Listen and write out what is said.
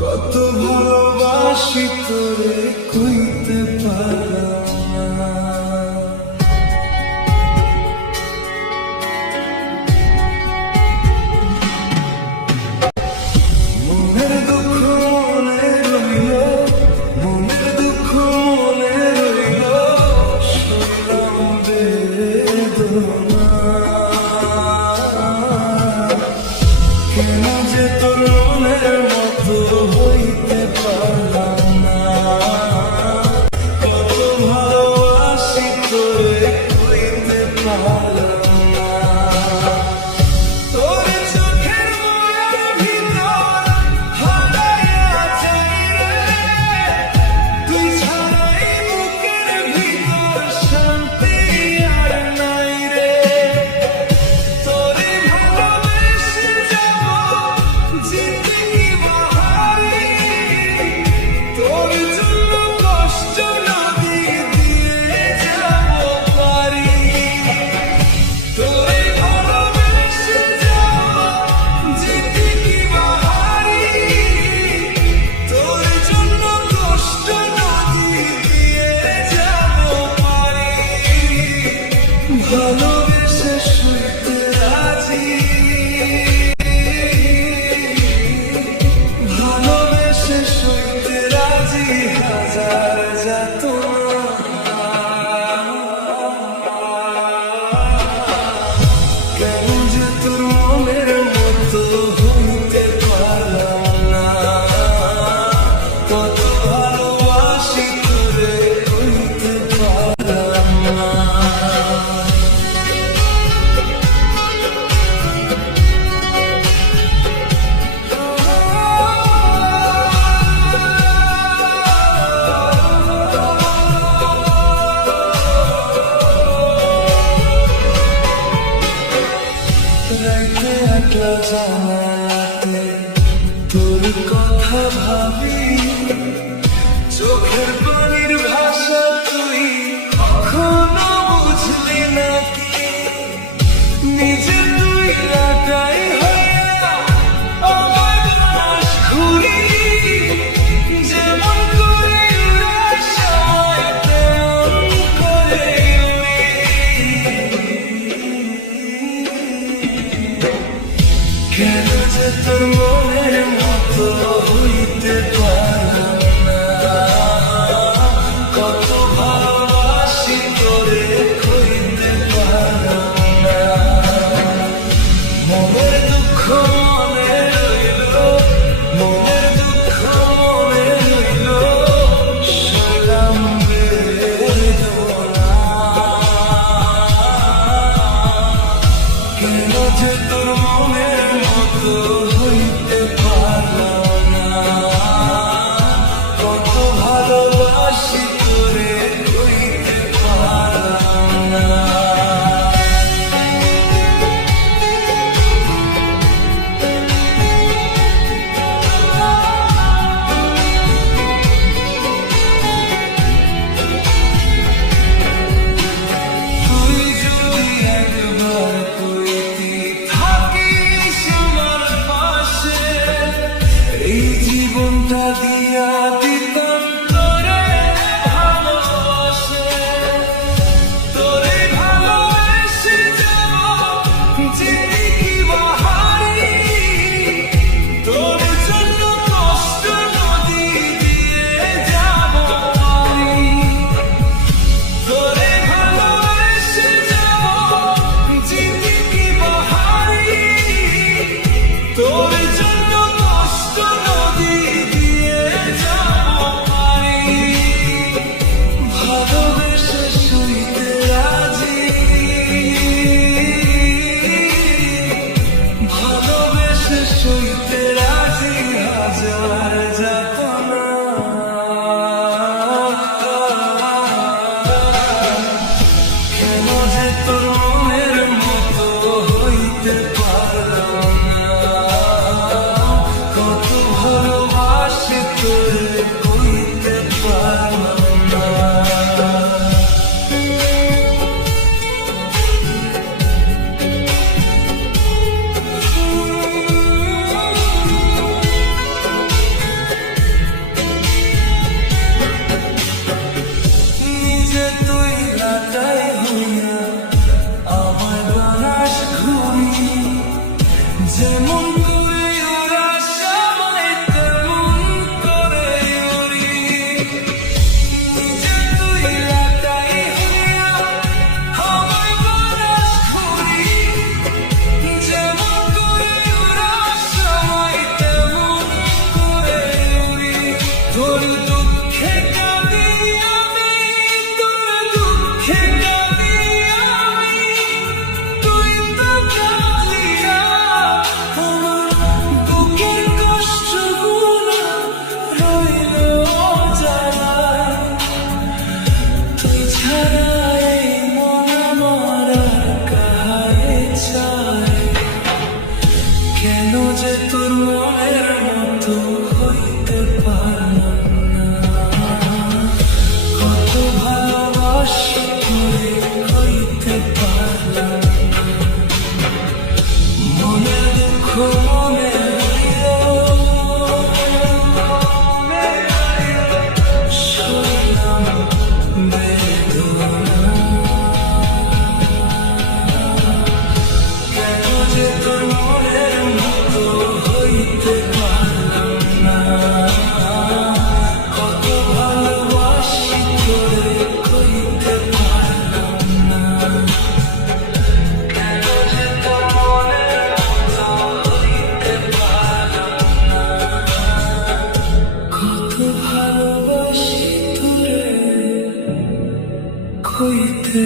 কত ভালোবাসি তোরে কইতে পারলাম না। মনের দুঃখ মনে রইল, মনের দুঃখ মনে রইল, শুনলাম বেদনা। কেন যে তোর মনের মতো হইতে পারলাম না, কত ভালোবাসি তোরে কইতে পারলাম না। তোর চোখের মায়ার ভিতর হারাইয়া যাই রে, তুই ছাড়াই বুকের ভিতর শান্তি আর নাই রে। তোরে ভালোবেসে যাব জিন্দগি বাহারি, তোর জন্য কষ্ট নদী দিয়ে যাব পারি। তোরে ভালোবেসে যাব জিন্দগি বাহারি, তোর জন্য কষ্ট নদী দিয়ে যাব পারি। ভালোবেসে শুইতে রাজি, ভালোবেসে শুইতে রাজি, হাজার যাতনা। কেন যে তোর মনের মতো হইতে পারলাম না, কত ভালোবাসি তোরে কইতে পারলাম না। রাইতে একলা জানালাতে তোর কথা ভাবি, চোখের পানির ভাষা তুই কখনো বুঝলি নাকি। নিজে তুই লাটাই হইয়া আমার বাস ঘুরি, যেমন করে উড়ার সময় তেমন করে উড়ি। কেন যে তোর মনের মতো হইতে পারলাম না, কত ভালোবাসি তোরে কইতে পারলাম না। মনের দুঃখ মনে রইল, মনের দুঃখ মনে রইল, শুনলাম বেদনা। কেন যে তোর মনের মতো হইতে পারলাম না, কত ভালোবাসি তোরে কইতে পারলাম না। তুই যদি একবার কইতি থাকিস আমার পাশে, এই জীবনটা দিয়া দিতাম তোরে ভালোবাসে। তোরে ভালোবেসে যাব জিন্দগি বাহারি, তোর জন্য কষ্ট নদী দিয়ে যাব পারি। তোরে ভালোবেসে যাব জিন্দগি বাহারি, তোর জন্য কষ্ট নদী দিয়ে তোরে কইতে পারলাম না। নিজে তুই লাটাই হইয়া আমায় বানাস ঘুরি, যেমন করে ওরা সবাই তেমন করে উড়ি। নিজে তুই লাটাই হইয়া আমায় বানাস ঘুরি, যেমন করে ওরা সবাই তেমন করে উড়ি। তোর দুঃখে কাঁদি আমি, তোর দুঃখে কাঁদি আমি, তুই তো কাঁদিয়া আমার বুকের কষ্টগুলো রইল অজানায়। তুই ছাড়া এই মন আমার আর কাহারে চায়। কেন যে তোর মনের মতো হইতে পারলাম না। কত ভালোবাসি তোরে কইতে পারলাম না। মনের দুঃখ মনে শুনলাম বেদনা। কেন যে তোর মনের মতো হইতে পারলাম না। কত ভালোবাসি তোরে কইতে পারলাম না। কেন যে তোর মনের মতো হইতে পারলাম না। কত ভালোবাসি তোরে কইতে